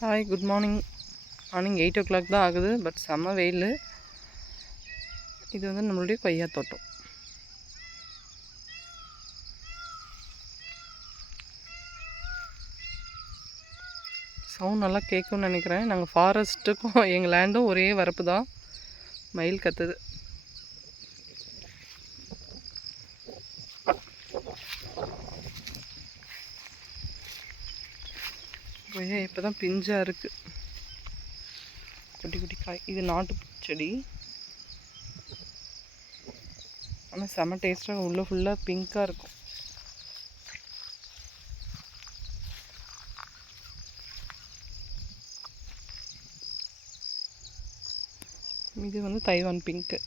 Hi good morning morning eight o'clock தான் ஆகுது but செம்ம வெயில். இது வந்து நம்மளுடைய கொய்யா தோட்டம். சவுண்ட் நல்லா கேட்கும்னு நினைக்கிறேன். நாங்கள் ஃபாரஸ்ட்டுக்கும் எங்கள் லேண்டும் ஒரே வரப்பு தான். மயில் கத்துது. கொய்யா இப்போ தான் பிஞ்சாக இருக்குது குட்டி குட்டி காய். இது நாட்டு செடி. ஆனால் செம்ம டேஸ்ட்டாக உள்ளே ஃபுல்லாக பிங்க்காக இருக்கும். இது வந்து தைவான் பிங்க்கு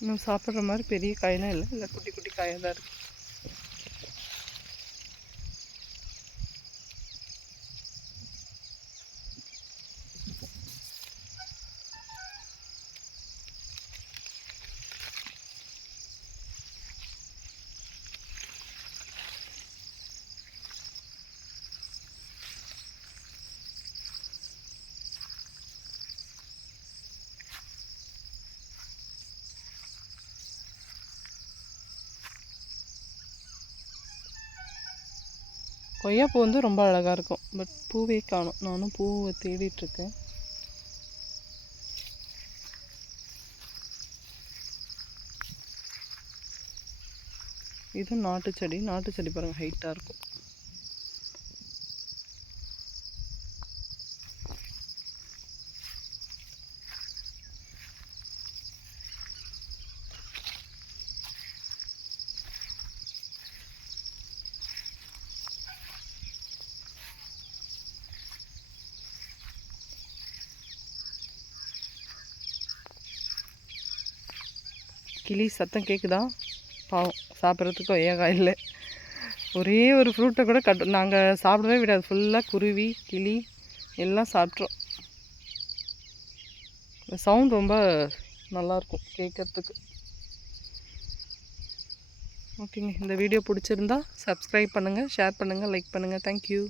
இன்னும் சாப்பிட்ற மாதிரி பெரிய காயெல்லாம் இல்லை. இல்லை குட்டி குட்டி காயாக தான் இருக்குது கொய்யாப்பூ வந்து ரொம்ப அழகாக இருக்கும். பட் பூவே காணும் நானும் பூவை தேடிட்டுருக்கேன். இது நாட்டு செடி நாட்டு செடி பாருங்கள் ஹைட்டாக இருக்கும். கிளி சத்தம் கேட்குதா பாவம் சாப்பிட்றதுக்கு ஏகா இல்லை. ஒரே ஒரு ஃப்ரூட்டை கூட கட் நாங்கள் சாப்பிடவே விடாது. ஃபுல்லாக குருவி கிளி எல்லாம் சாப்பிட்றோம். இந்த சவுண்ட் ரொம்ப நல்லாயிருக்கும் கேட்குறதுக்கு ஓகேங்க இந்த வீடியோ பிடிச்சிருந்தா சப்ஸ்கிரைப் பண்ணுங்கள் ஷேர் பண்ணுங்கள் லைக் பண்ணுங்கள் தேங்க்யூ